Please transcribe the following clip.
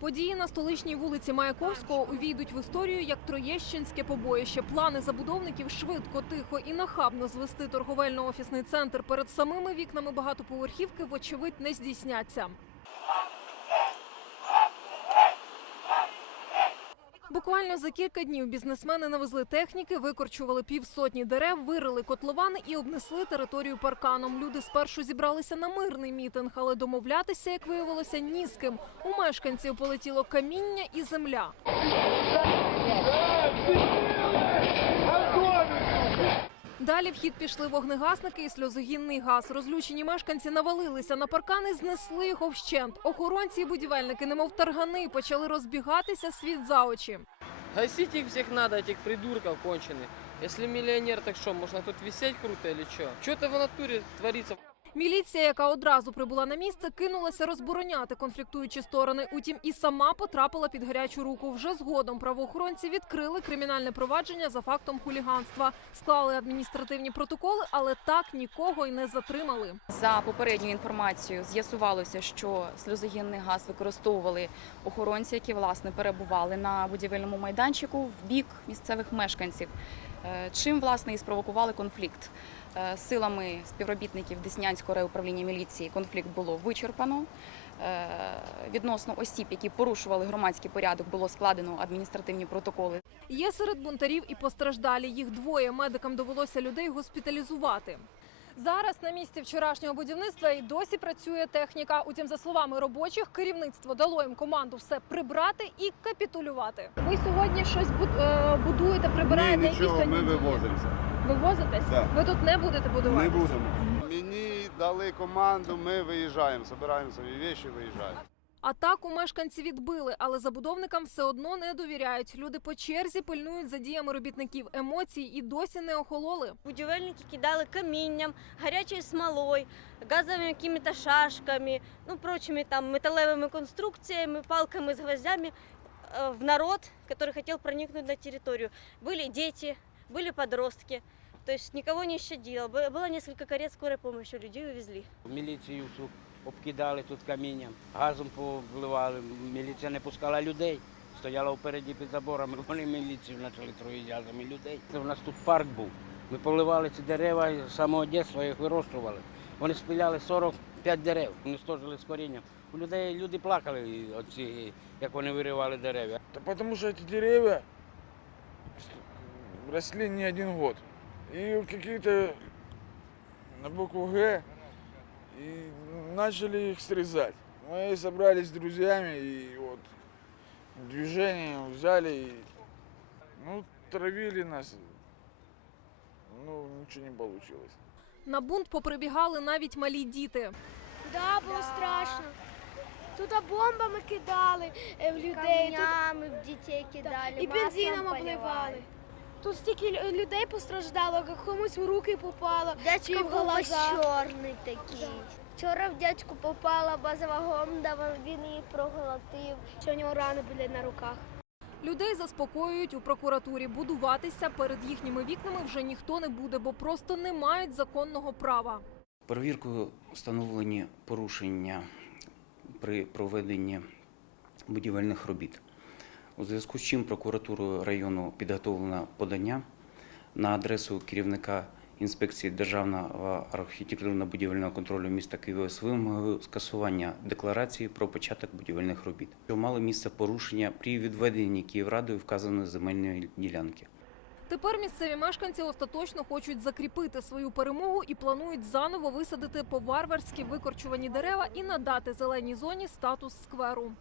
Події на столичній вулиці Маяковського увійдуть в історію як Троєщинське побоїще. Плани забудовників швидко, тихо і нахабно звести торговельно-офісний центр перед самими вікнами багатоповерхівки, вочевидь, не здійсняться. Буквально за кілька днів бізнесмени навезли техніки, викорчували півсотні дерев, вирили котловани і обнесли територію парканом. Люди спершу зібралися на мирний мітинг, але домовлятися, як виявилося, ні з ким. У мешканців полетіло каміння і земля. Далі в хід пішли вогнегасники і сльозогінний газ. Розлючені мешканці навалилися на паркани, знесли його вщент. Охоронці і будівельники, немов таргани, почали розбігатися світ за очі. Гасіть їх всіх треба, цих придурків кончених. Якщо мільйонер, так що можна тут висять круто чи що? Що то в натурі творится. Міліція, яка одразу прибула на місце, кинулася розбороняти конфліктуючі сторони. Утім, і сама потрапила під гарячу руку. Вже згодом правоохоронці відкрили кримінальне провадження за фактом хуліганства, склали адміністративні протоколи, але так нікого й не затримали. За попередньою інформацією з'ясувалося, що сльозогінний газ використовували охоронці, які власне перебували на будівельному майданчику в бік місцевих мешканців. Е, Чим власне і спровокували конфлікт силами співробітників Деснянського райуправління міліції. Конфлікт було вичерпано. Е, Відносно осіб, які порушували громадський порядок, було складено адміністративні протоколи. Є серед бунтарів і постраждалі. Їх двоє. Медикам довелося людей госпіталізувати. Зараз на місці вчорашнього будівництва і досі працює техніка. Утім, за словами робочих, керівництво дало їм команду все прибрати і капітулювати. Ви сьогодні щось е, будуєте, Ні, нічого, ми вивозимося. Вивозитесь? Так. Ви тут не будете будувати? Не будемо. Мені дали команду, ми виїжджаємо, збираємо свої речі, виїжджаємо. Атаку мешканці відбили, але забудовникам все одно не довіряють. Люди по черзі пильнують за діями робітників. Емоції і досі не охололи. Будівельники кидали камінням, гарячою смолою, газовими якими-то шашками, ну, прочими там металевими конструкціями, палками з гвоздями э, в народ, который хотел проникнуть на территорию. Были дети, были подростки, то есть никого не щадило. Бы- Было несколько карет скорой помощи, людей увезли. Міліцію всю обкидали тут камінням, газом повливали. Міліція не пускала людей. Стояла впереді під заборами. Вони міліцію почали троїти газами людей. Це у нас тут парк був. Ми поливали ці дерева і з самого дитинства їх вирощували. Вони спиляли 45 дерев, уничтожили з корінням. У людей люди плакали, оці, як вони виривали дерева. Да потому что эти деревья росли не один год. И какие-то на букву Г и начали их срезать. Мы собрались с друзьями и вот движение взяли и ну, травили нас. Ну, ничего не получилось. На бунт поприбігали навіть малі діти. Да, було страшно. Тут бомбами кидали е, в людей, Камнями в дітей кидали, і бензином маслом обливали. Тут стільки людей постраждало, комусь в руки попало, Дядько в був чорний такий. Вчора в дядьку попала базова гомда, він її проглотив. Що у нього рани були на руках. Людей заспокоюють у прокуратурі. Будуватися перед їхніми вікнами вже ніхто не буде, бо просто не мають законного права. Перевіркою встановлені порушення при проведенні будівельних робіт. У зв'язку з чим прокуратурою району підготовлено подання на адресу керівника інспекції Державного архітектурно-будівельного контролю міста Києва з вимогою скасування декларації про початок будівельних робіт, що мали місце порушення при відведенні Київрадою вказаної земельної ділянки. Тепер місцеві мешканці остаточно хочуть закріпити свою перемогу і планують заново висадити по-варварськи викорчувані дерева і надати зеленій зоні статус скверу.